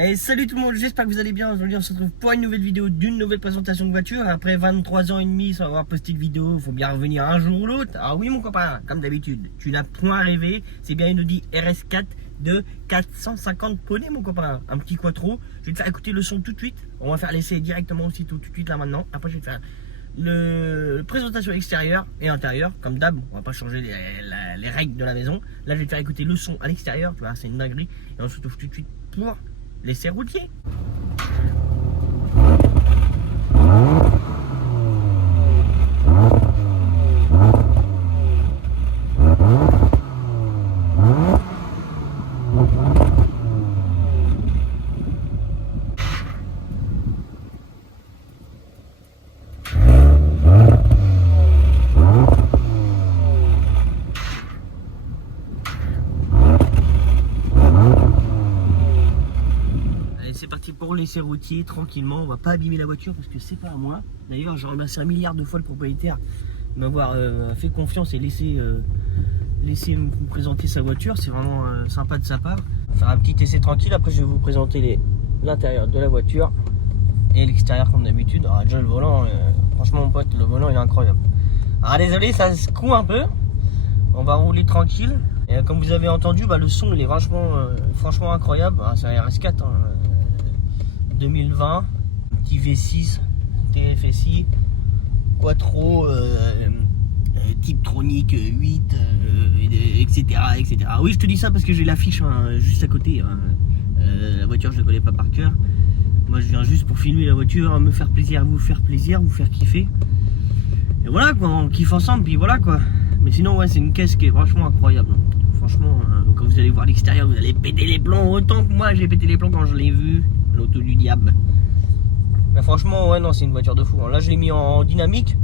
Allez, salut tout le monde, j'espère que vous allez bien. Aujourd'hui on se retrouve pour une nouvelle vidéo d'une nouvelle présentation de voiture. Après 23 ans et demi sans avoir posté de vidéo, faut bien revenir un jour ou l'autre. Ah oui mon copain, comme d'habitude, tu n'as point rêvé. C'est bien une Audi RS4 de 450 poneys mon copain. Un petit quattro, je vais te faire écouter le son tout de suite. On va faire l'essai directement aussi tout de suite là maintenant. Après je vais te faire le présentation extérieure et intérieure. Comme d'hab, on va pas changer les règles de la maison. Là je vais te faire écouter le son à l'extérieur, tu vois, c'est une dinguerie. Et on se retrouve tout de suite pour l'essai routier. C'est parti pour l'essai routier, tranquillement, on va pas abîmer la voiture parce que c'est pas à moi. D'ailleurs, je remercie 1 milliard de fois le propriétaire de m'avoir fait confiance et laissé me présenter sa voiture. C'est vraiment sympa de sa part. Faire un petit essai tranquille, après je vais vous présenter l'intérieur de la voiture et l'extérieur comme d'habitude. Alors déjà le volant, franchement mon pote, le volant il est incroyable. Alors désolé, ça secoue un peu, on va rouler tranquille. Et comme vous avez entendu, le son il est franchement incroyable. C'est un RS4 hein. 2020, petit V6, TFSI, Quattro, type Tronic 8, etc., etc. Oui, je te dis ça parce que j'ai l'affiche juste à côté. La voiture, je la connais pas par cœur. Moi, je viens juste pour filmer la voiture, me faire plaisir, vous faire kiffer. Et voilà quoi, on kiffe ensemble, puis voilà quoi. Mais sinon, ouais, c'est une caisse qui est franchement incroyable. Franchement, quand vous allez voir l'extérieur, vous allez péter les plombs autant que moi j'ai pété les plombs quand je l'ai vu. L'auto du diable. Mais franchement, ouais, non, c'est une voiture de fou. Là, je l'ai mis en dynamique.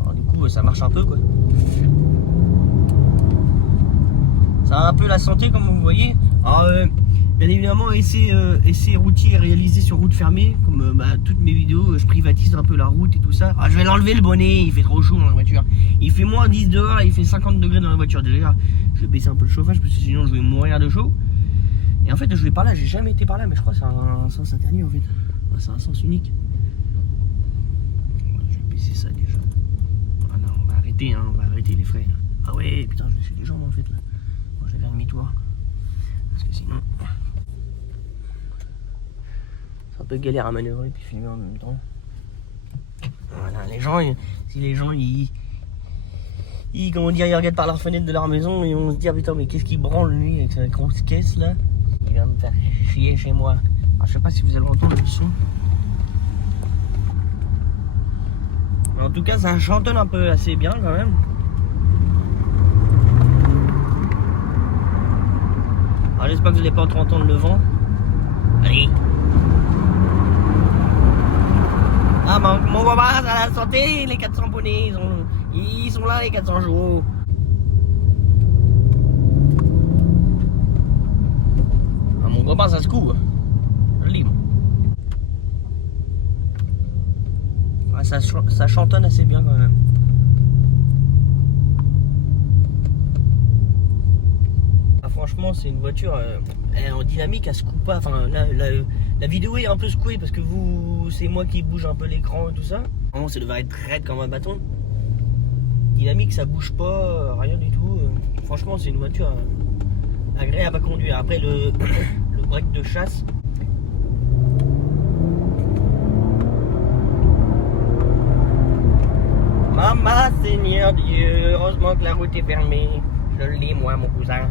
Alors, du coup, ça marche un peu, quoi. Ça a un peu la santé, comme vous voyez. Alors, bien évidemment, essai routier réalisé sur route fermée. Comme toutes mes vidéos, je privatise un peu la route et tout ça. Alors, je vais l'enlever le bonnet, il fait trop chaud dans la voiture. Il fait moins 10 dehors et il fait 50 degrés dans la voiture. Déjà, je vais baisser un peu le chauffage parce que sinon, je vais mourir de chaud. Et en fait, je vais par là, j'ai jamais été par là, mais je crois que c'est un sens interdit en fait. C'est un sens unique. Je vais baisser ça déjà. Voilà, on va arrêter les frais. Ah ouais, putain, je me suis les jambes en fait là. Bon, je vais faire demi-tour. Parce que sinon. C'est un peu galère à manœuvrer et puis filmer en même temps. Voilà, si les gens ils comment dire, ils regardent par leur fenêtre de leur maison et on se dit ah putain mais qu'est-ce qu'il branle lui avec sa grosse caisse là. Il vient me faire chier chez moi. Alors, je sais pas si vous allez entendre le son. Mais en tout cas, ça chantonne un peu assez bien quand même. Alors j'espère que vous n'allez pas trop entendre le vent. Allez. Ah mon copain, ça a la santé, les 400 poneys, ils sont là les 400 jours. Mon copain ça se couvre. Libre. Ouais, ça chantonne assez bien quand même. Franchement c'est une voiture elle est en dynamique, elle se coupe pas. Enfin la vidéo est un peu secouée parce que c'est moi qui bouge un peu l'écran et tout ça. Vraiment ça devrait être raide comme un bâton. Dynamique ça bouge pas, rien du tout. Franchement c'est une voiture agréable à conduire. Après le break de chasse. Maman Seigneur Dieu, heureusement que la route est fermée. Je le lis moi mon cousin.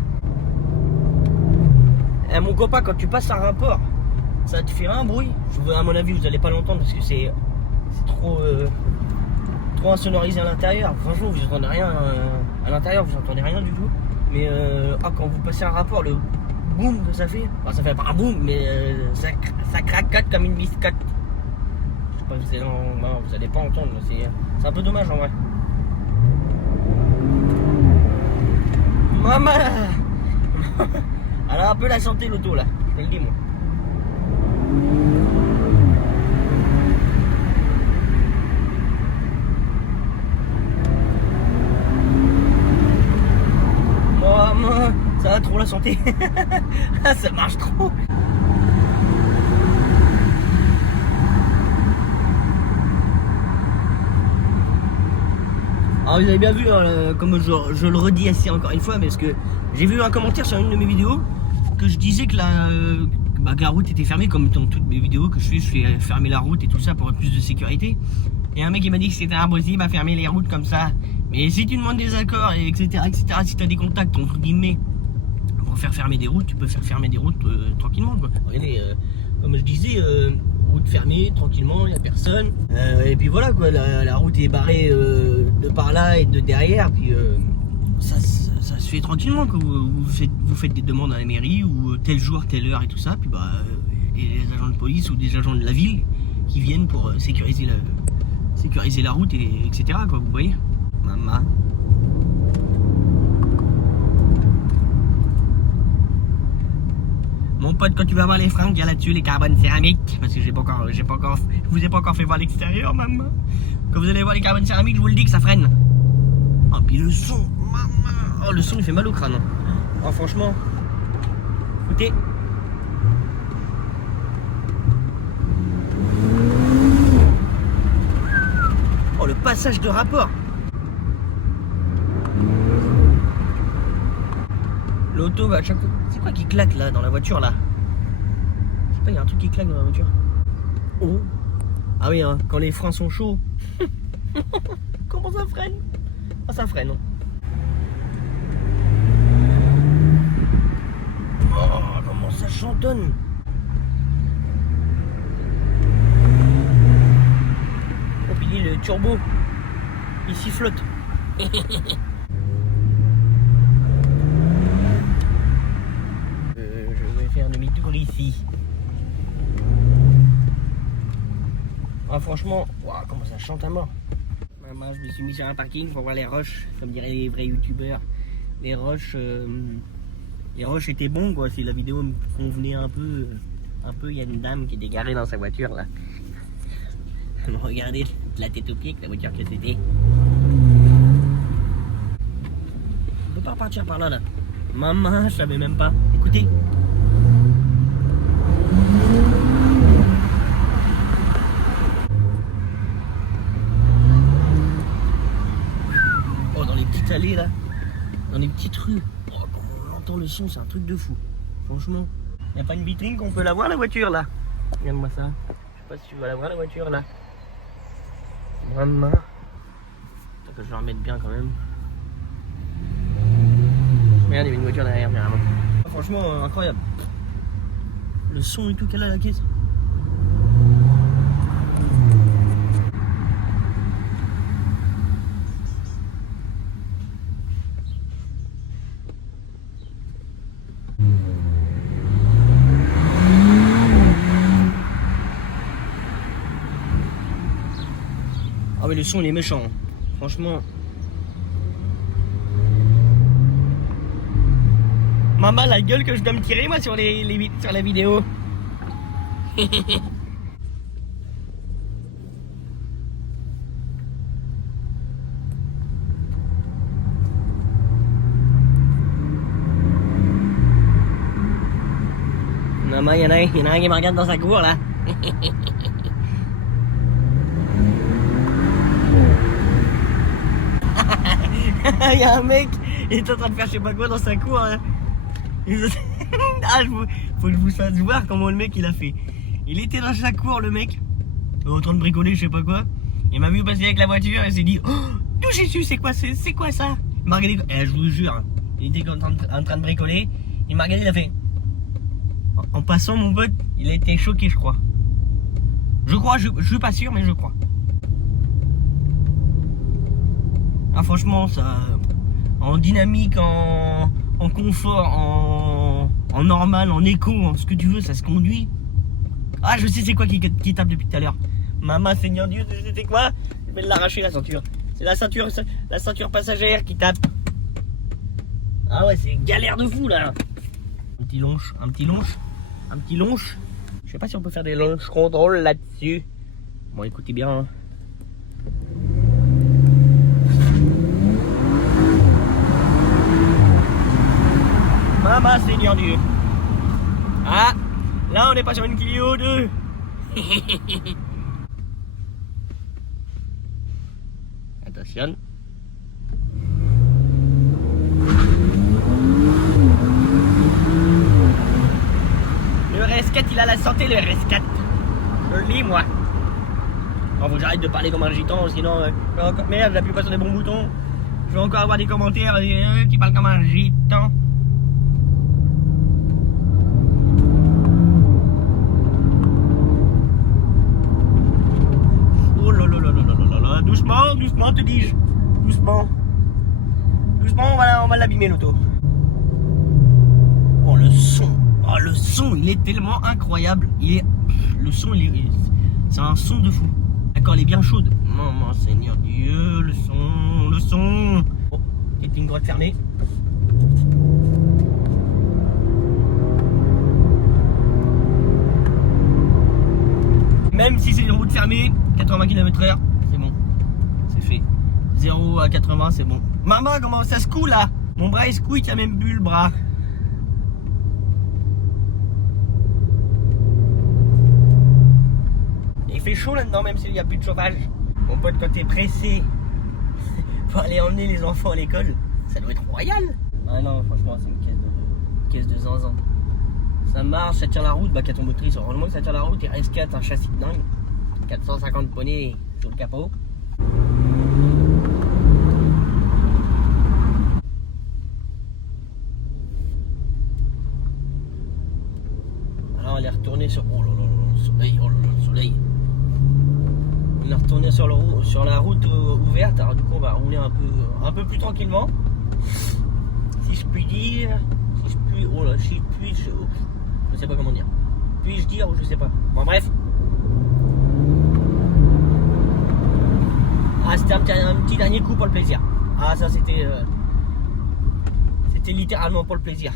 Mon copain, quand tu passes un rapport, ça te fait un bruit. À mon avis vous allez pas l'entendre parce que c'est trop insonorisé à l'intérieur. Franchement vous entendez rien à l'intérieur, vous entendez rien du tout. Mais quand vous passez un rapport, le boum que ça fait, enfin, ça fait pas un boum mais ça craquette comme une biscotte. Je sais pas, vous allez pas entendre, c'est un peu dommage en vrai. Maman. Elle a un peu la santé l'auto là, je te le dis moi. Ça va trop la santé. Ça marche trop. Alors vous avez bien vu, hein, comme je le redis assez encore une fois, parce que j'ai vu un commentaire sur une de mes vidéos que je disais que que la route était fermée, comme dans toutes mes vidéos que je fais fermer la route et tout ça pour plus de sécurité. Et un mec il m'a dit que c'était impossible à fermer les routes comme ça. Mais si tu demandes des accords, et etc., si tu as des contacts entre guillemets pour faire fermer des routes, tu peux faire fermer des routes tranquillement, quoi. Regardez, comme je disais, route fermée, tranquillement, il n'y a personne. Et puis voilà quoi, la route est barrée de par là et de derrière. Puis ça se fait tranquillement, quoi. Vous faites des demandes à la mairie ou tel jour, telle heure et tout ça. Puis bah, les agents de police ou des agents de la ville qui viennent pour sécuriser la route, etc. quoi, vous voyez. Maman. Mon pote, quand tu vas voir les fringues, il y a là-dessus les carbones céramiques. Parce que je vous ai pas encore fait voir l'extérieur, maman. Quand vous allez voir les carbones céramiques, je vous le dis que ça freine. Oh, puis le son, maman. Oh, le son, il fait mal au crâne. Oh, franchement. Écoutez. Oh, le passage de rapport. L'auto va à chaque fois. C'est quoi qui claque là dans la voiture là? Je sais pas, il y a un truc qui claque dans la voiture. Oh. Ah oui, hein, quand les freins sont chauds. Comment ça freine? Ah, ça freine. Oh, comment ça chantonne. Oh, puis le turbo, il sifflote. Un demi-tour ici. Ah, franchement, wow, comment ça chante à mort. Maman, je me suis mis sur un parking pour voir les roches, comme diraient les vrais youtubeurs. Les roches étaient bons quoi. Si la vidéo me convenait un peu, il y a une dame qui était garée dans sa voiture là. Elle me regardait de la tête aux pieds avec la voiture que c'était. On peut pas repartir par là là. Maman, je savais même pas. Écoutez. Oh, dans les petites allées là, dans les petites rues. Oh, comment on entend le son, c'est un truc de fou. Franchement, y a pas une vitrine qu'on peut la voir la voiture là? Regarde-moi ça. Je sais pas si tu vas la voir la voiture là. Maman. Attends que je vais la remettre bien quand même. Regarde, il y a une voiture derrière, carrément. Franchement, incroyable. Le son et tout qu'elle a la caisse. Ah mais le son il est méchant. Franchement. Maman, la gueule que je dois me tirer moi sur sur la vidéo. Maman, il y en a un qui me regarde dans sa cour là. Il y a un mec, il est en train de faire je sais pas quoi dans sa cour. Hein. Ah, faut que je vous fasse voir comment le mec il a fait. Il était dans sa cour le mec, en train de bricoler je sais pas quoi. Il m'a vu passer avec la voiture et s'est dit oh, d'où Jésus, c'est quoi ça? Il m'a regardé, je vous jure, hein, il était en train de bricoler. Il m'a regardé, il a fait. En passant mon pote, il a été choqué je crois. Je suis pas sûr mais je crois. Ah franchement ça, en dynamique, en confort, en normal, en écho, en ce que tu veux, ça se conduit. Ah je sais c'est quoi qui tape depuis tout à l'heure. Maman Seigneur Dieu, c'est quoi? Je vais l'arracher la ceinture. C'est la ceinture passagère qui tape. Ah ouais c'est galère de fou là. Un petit lonche. Je sais pas si on peut faire des longes contrôles là-dessus. Bon écoutez bien. Maman Seigneur Dieu. Ah, là on est pas sur une Clio 2. Attention. RS4 il a la santé, le RS4. Je le lis moi. Bon, faut que j'arrête de parler comme un gitan, sinon merde, j'appuie pas sur les bons boutons. Je vais encore avoir des commentaires qui parlent comme un gitan. Oh là là là là là là là, doucement, doucement te dis-je. Doucement. Doucement, on va l'abîmer l'auto. Oh le son, il est tellement incroyable. C'est un son de fou. D'accord, elle est bien chaude. Maman Seigneur Dieu, le son. Oh, petite ligne droite fermée. Même si c'est une route fermée, 80 km/h, c'est bon. C'est fait. 0 à 80, c'est bon. Maman, comment ça se coule là? Mon bras il se couille, il a même bu le bras. Il fait chaud là-dedans, même s'il n'y a plus de chauffage. Mon pote, quand t'es pressé pour aller emmener les enfants à l'école, ça doit être royal. Ah non, franchement, c'est une caisse de zinzin. Ça marche, ça tient la route, bah 4 motrices, heureusement que ça tient la route. Et RS4, un châssis de dingue. 450 poneys sur le capot. Alors on est retourné sur... Oh là là, le soleil, oh là là, le soleil. On est retourné sur la route ouverte, alors du coup on va rouler un peu plus tranquillement. Si je puis dire, je sais pas comment dire. Puis-je dire ou je sais pas. Bon bref. Ah c'était un petit dernier coup pour le plaisir. Ah ça c'était littéralement pour le plaisir.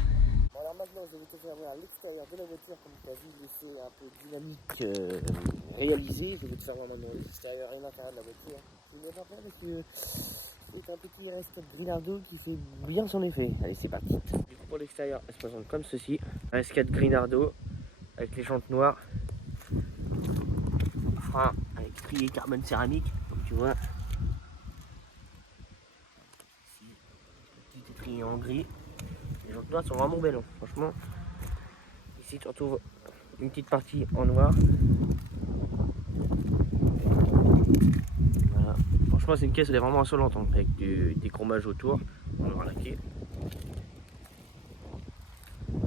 Bon alors maintenant je vais te faire voir l'extérieur de la voiture comme tu as vu l'effet un peu dynamique réalisé. Je vais te faire voir maintenant l'extérieur et l'intérieur de la voiture. Je ne vais pas faire parce que c'est un petit RS4 Grinardo qui fait bien son effet. Allez c'est parti. Du coup pour l'extérieur elle se présente comme ceci. RS4 Grinardo avec les jantes noires. Frein avec strié carbone céramique comme tu vois. Ici, petit étrier en gris. Les jantes noires sont vraiment belles, hein. Franchement. Ici tu retrouves une petite partie en noir. Voilà. Franchement c'est une caisse, elle est vraiment insolente, hein, avec des chromages autour, en noir laqué.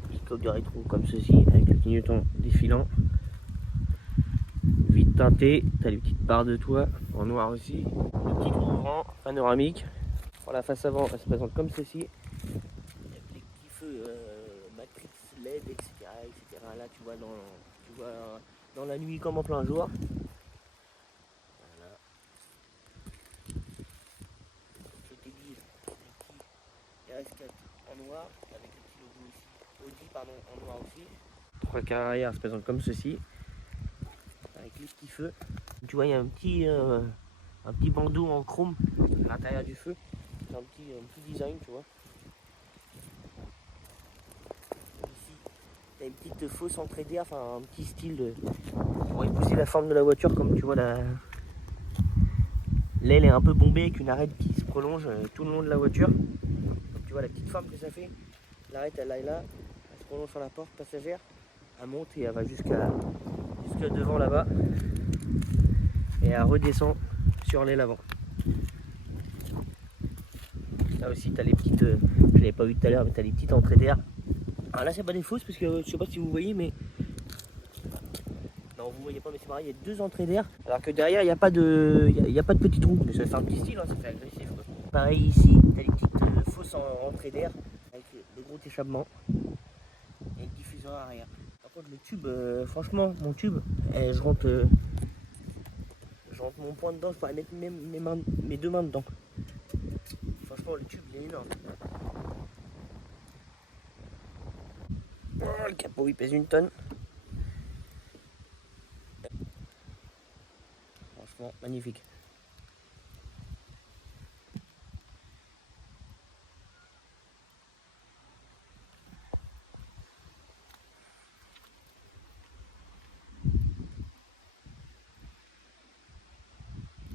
Petit coque de rétro comme ceci, avec le clignotant défilant. Vite teinté, t'as les petites barres de toit en noir aussi. Le petit trou ouvrant panoramique. Pour la face avant, elle se présente comme ceci. Avec les petits feux matrix LED, etc., etc. Là tu vois dans la nuit comme en plein jour. Voilà. Je t'ai dit, un petit RS4 en noir, avec le petit logo ici. Audi pardon, en noir aussi. Trois quarts arrière se présente comme ceci. Avec les petits feux. Tu vois, il y a un petit bandeau en chrome à l'intérieur du feu. C'est un petit design, tu vois. Ici, tu as une petite fausse entrée d'air, enfin un petit style pour épouser la forme de la voiture, comme tu vois l'aile est un peu bombée avec une arête qui se prolonge tout le long de la voiture. Donc, tu vois la petite forme que ça fait. L'arête elle est là, elle se prolonge sur la porte passagère, elle monte et elle va jusqu'à devant là-bas et elle redescend sur l'aile avant. Là aussi tu as les petites, je l'avais pas vu tout à l'heure, mais tu as les petites entrées d'air. Alors là c'est pas des fausses parce que je sais pas si vous voyez, mais non vous voyez pas, mais c'est pareil, il y a deux entrées d'air alors que derrière il n'y a pas de petit trou, mais ça fait un petit style, hein, ça fait agressif quoi. Pareil ici tu as les petites fausses entrées d'air avec le gros échappement et le diffuseur arrière. Par contre le tube, franchement mon tube, je rentre mon poing dedans, je pourrais mettre mes deux mains dedans. Franchement le tube il est énorme. Oh, le capot il pèse une tonne. Franchement magnifique.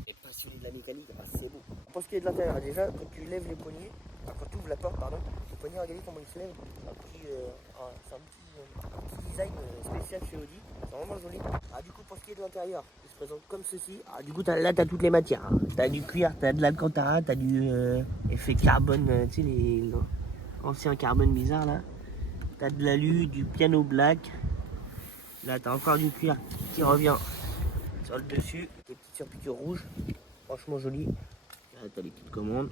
Et passionné de la mécanique, c'est beau. Pour ce qui est de l'intérieur, déjà quand tu lèves les poignées, quand tu ouvres la porte, pardon, le poignet, regardez comment il se lève. C'est un petit design spécial chez Audi. C'est vraiment joli. Ah, du coup, pour ce qui est de l'intérieur, il se présente comme ceci. Ah, du coup, là, tu as toutes les matières. Hein. Tu as du cuir, tu as de l'Alcantara, tu as du effet carbone, tu sais, les anciens carbone bizarres là. Tu as de l'alu, du piano black. Là, tu as encore du cuir qui revient sur le dessus. Des petites surpiqûres rouges. Franchement joli. Là, tu as les petites commandes.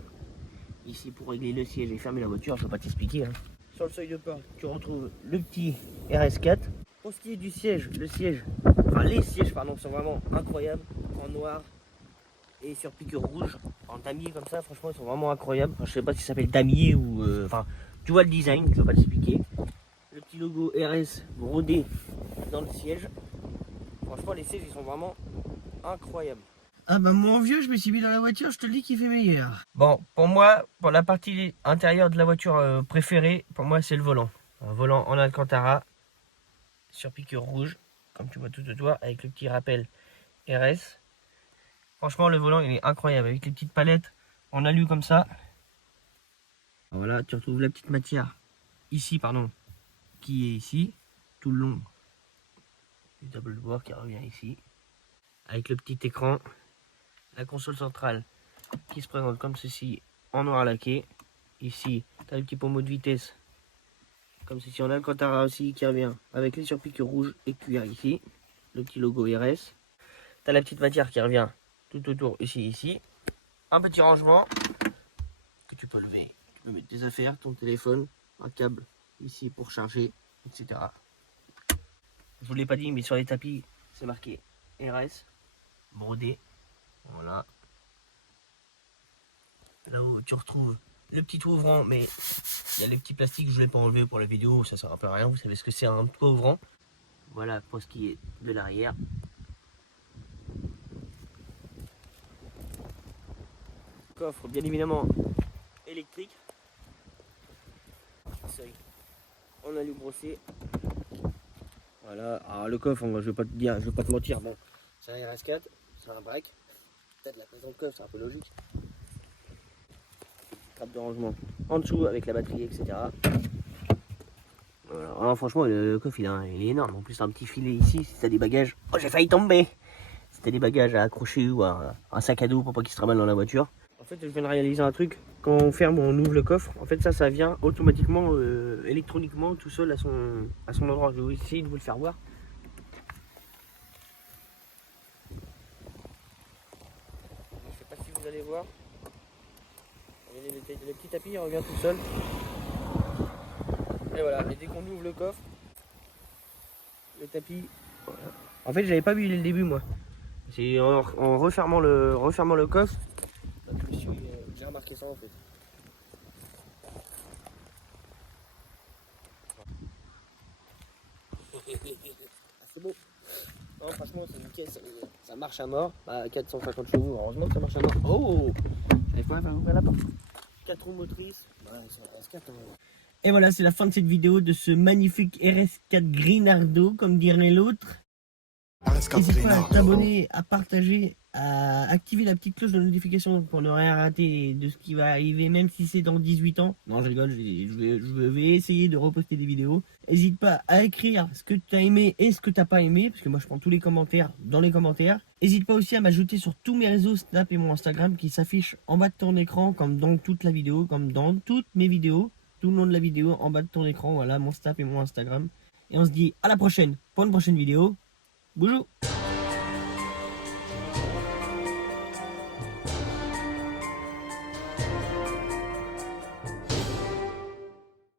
Ici, pour régler le siège et fermer la voiture, je ne vais pas t'expliquer. Hein. Sur le seuil de porte, tu retrouves le petit RS4. Pour ce qui est du siège, les sièges pardon, sont vraiment incroyables. En noir et sur piqûre rouge. En damier comme ça, franchement, ils sont vraiment incroyables. Enfin, je sais pas si ça s'appelle damier ou... Enfin, tu vois le design, je ne vais pas t'expliquer. Le petit logo RS brodé dans le siège. Franchement, les sièges, ils sont vraiment incroyables. Ah bah mon vieux, je me suis mis dans la voiture, je te le dis qu'il fait meilleur. Bon, pour moi, pour la partie intérieure de la voiture préférée, pour moi c'est le volant. Un volant en Alcantara, sur piqûre rouge, comme tu vois tout de toi, avec le petit rappel RS. Franchement, le volant il est incroyable, avec les petites palettes en alu comme ça. Voilà, tu retrouves la petite matière ici, pardon, qui est ici, tout le long du tableau de bord qui revient ici. Avec le petit écran. La console centrale qui se présente comme ceci en noir laqué. Ici, tu as le petit pommeau de vitesse comme ceci en Alcantara aussi qui revient avec les surpiqûres rouges et cuir ici. Le petit logo RS. Tu as la petite matière qui revient tout autour ici. Un petit rangement que tu peux lever. Tu peux mettre tes affaires, ton téléphone, un câble ici pour charger, etc. Je vous l'ai pas dit, mais sur les tapis, c'est marqué RS brodé. Voilà. Là où tu retrouves le petit toit ouvrant, mais il y a les petits plastiques que je ne l'ai pas enlevé pour la vidéo, ça sert un peu à rien, vous savez ce que c'est un toit ouvrant. Voilà pour ce qui est de l'arrière. Coffre bien évidemment électrique. Seuil en alu brossé. Voilà, alors le coffre, je vais pas te dire, je vais pas te mentir, bon, c'est un RS4, c'est un break. Peut-être la place dans le coffre, c'est un peu logique. Trappe de rangement en dessous avec la batterie, etc. Voilà. Alors, franchement, le coffre il est énorme. En plus, t'as un petit filet ici si t'as des bagages. Oh, j'ai failli tomber! Si t'as des bagages à accrocher ou un sac à dos pour pas qu'il se trimballe dans la voiture. En fait, je viens de réaliser un truc. Quand on ferme ou on ouvre le coffre, en fait, ça vient automatiquement, électroniquement, tout seul à son endroit. Je vais essayer de vous le faire voir. Je sais pas si vous allez voir. Le petit tapis il revient tout seul. Et voilà, et dès qu'on ouvre le coffre, le tapis. Voilà. En fait, j'avais pas vu dès le début, moi. C'est en refermant le coffre. J'ai remarqué ça en fait. Ah, c'est bon. Non, franchement, c'est nickel, ça marche à mort. À 450 chevaux, heureusement que ça marche à mort. Oh! J'avais pas ouvrir la porte. 4 roues motrices. Ouais, c'est un RS4. Et voilà, c'est la fin de cette vidéo de ce magnifique RS4 Grinardo, comme dirait l'autre. N'hésite pas à t'abonner, à partager, à activer la petite cloche de notification pour ne rien rater de ce qui va arriver, même si c'est dans 18 ans. Non, je rigole, je vais essayer de reposter des vidéos. N'hésite pas à écrire ce que tu as aimé et ce que tu n'as pas aimé, parce que moi je prends tous les commentaires dans les commentaires. N'hésite pas aussi à m'ajouter sur tous mes réseaux Snap et mon Instagram qui s'affichent en bas de ton écran, comme dans toute la vidéo, comme dans toutes mes vidéos. Tout le long de la vidéo, en bas de ton écran, voilà, mon Snap et mon Instagram. Et on se dit à la prochaine pour une prochaine vidéo. Bonjour.